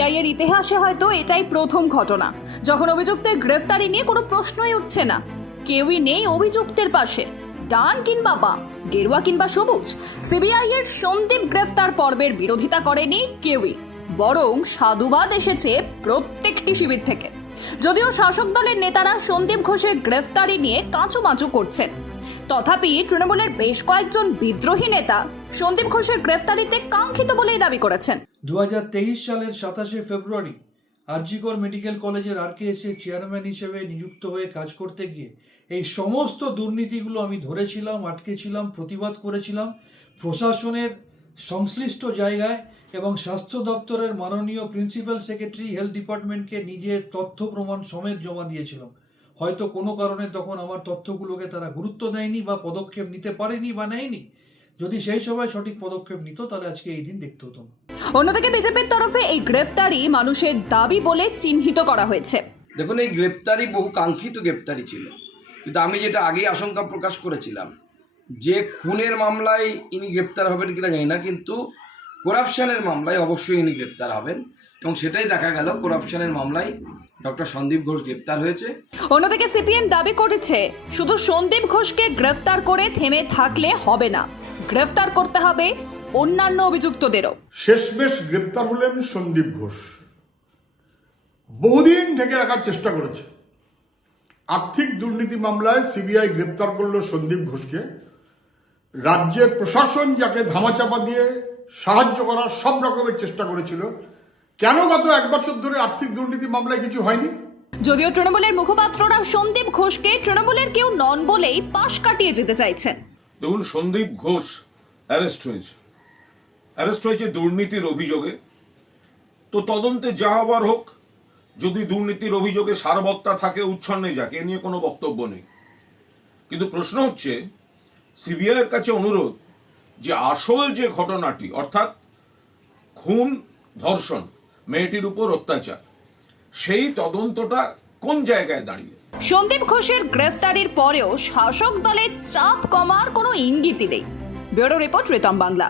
CBI এর ইতিহাসে হয়তো এটাই প্রথম ঘটনা। যখন অভিযুক্তের গ্রেফতারি নিয়ে কোনো প্রশ্নই উঠছে না। কেউই নেই অভিযুক্তের পাশে। ডান কিংবা বা, গেরুয়া কিংবা সবুজ সিবিআই এর সন্দীপ গ্রেফতার পর্বের বিরোধিতা করেনি কেউই। বরং সাধুবাদ এসেছে প্রত্যেকটি শিবির থেকে। যদিও শাসক দলের নেতারা সন্দীপ ঘোষের গ্রেফতারি নিয়ে কাঁচুমাচু করছেন। তথাপি তৃণমূলের বেশ কয়েকজন বিদ্রোহী নেতা সন্দীপ ঘোষের গ্রেফতারিতে কাঙ্ক্ষিত বলেই দাবি করেছেন। দু সালের সাতাশে ফেব্রুয়ারি আরজিকর মেডিকেল কলেজের আরকেএসের চেয়ারম্যান হিসেবে নিযুক্ত হয়ে কাজ করতে গিয়ে এই সমস্ত দুর্নীতিগুলো আমি ধরেছিলাম, আটকেছিলাম, প্রতিবাদ করেছিলাম প্রশাসনের সংশ্লিষ্ট জায়গায় এবং স্বাস্থ্য দপ্তরের মাননীয় প্রিন্সিপাল সেক্রেটারি হেলথ ডিপার্টমেন্টকে নিজের তথ্য প্রমাণ সমেত জমা দিয়েছিলাম। হয়তো কোনো কারণে তখন আমার তথ্যগুলোকে তারা গুরুত্ব দেয়নি বা পদক্ষেপ নিতে পারেনি বা নেয়নি। যদি সেই সময় সঠিক পদক্ষেপ নিত তাহলে আজকে এই দিন দেখতে হতো না। অন্যদিকে বিজেপির তরফে এই গ্রেফতারি মানুষের দাবি বলে চিহ্নিত করা হয়েছে। দেখুন এই গ্রেপ্তারি বহু কাঙ্ক্ষিত গ্রেপ্তারি ছিল। কিন্তু আমি যেটা আগেই আশঙ্কা প্রকাশ করেছিলাম যে খুনের মামলায় ইনি গ্রেপ্তার হবেন কিনা জানি না কিন্তু করাপশনের মামলায় অবশ্যই ইনি গ্রেপ্তার হবেন। এবং সেটাই দেখা গেল করাপশনের মামলায় ডক্টর সন্দীপ ঘোষ গ্রেপ্তার হয়েছে। অন্যদিকে সিপিএম দাবি করেছে শুধু সন্দীপ ঘোষকে গ্রেফতার করে থেমে থাকলে হবে না। গ্রেফতার করতে হবে অন্যান্য অভিযুক্তদেরও। শেষমেশ গ্রেপ্তার হলেন সন্দীপ ঘোষ। বহুদিন ঢেকে রাখার চেষ্টা করেছে। আর্থিক দুর্নীতি মামলায় সিবিআই গ্রেপ্তার করল সন্দীপ ঘোষকে। রাজ্যের প্রশাসন যাকে ধামাচাপা দিয়ে সাহায্য করার সব রকমের চেষ্টা করেছিল কেন গত এক বছর ধরে আর্থিক দুর্নীতি মামলায় কিছু হয়নি? যদিও তৃণমূলের মুখপাত্ররা সন্দীপ ঘোষকে তৃণমূলের কেউ নন বলেই পাশ কাটিয়ে যেতে চাইছেন। দেখুন সন্দীপ ঘোষ অ্যারেস্ট হয়েছে। অ্যারেস্ট হয়েছে দুর্নীতির অভিযোগে। তো তদন্তে যা হবার হোক যদি দুর্নীতির অভিযোগে সারবত্তা থাকে উচ্ছন্নে যাক এ নিয়ে কোনো বক্তব্য নেই। কিন্তু প্রশ্ন হচ্ছে সিবিআইয়ের কাছে অনুরোধ যে আসল যে ঘটনাটি অর্থাৎ খুন ধর্ষণ মেয়েটির উপর অত্যাচার। সেই তদন্তটা কোন জায়গায় দাঁড়িয়ে? সন্দীপ ঘোষের গ্রেফতারির পরেও শাসক দলের চাপ কমার কোনো ইঙ্গিতই নেই। Bureau report Ritam Bangla.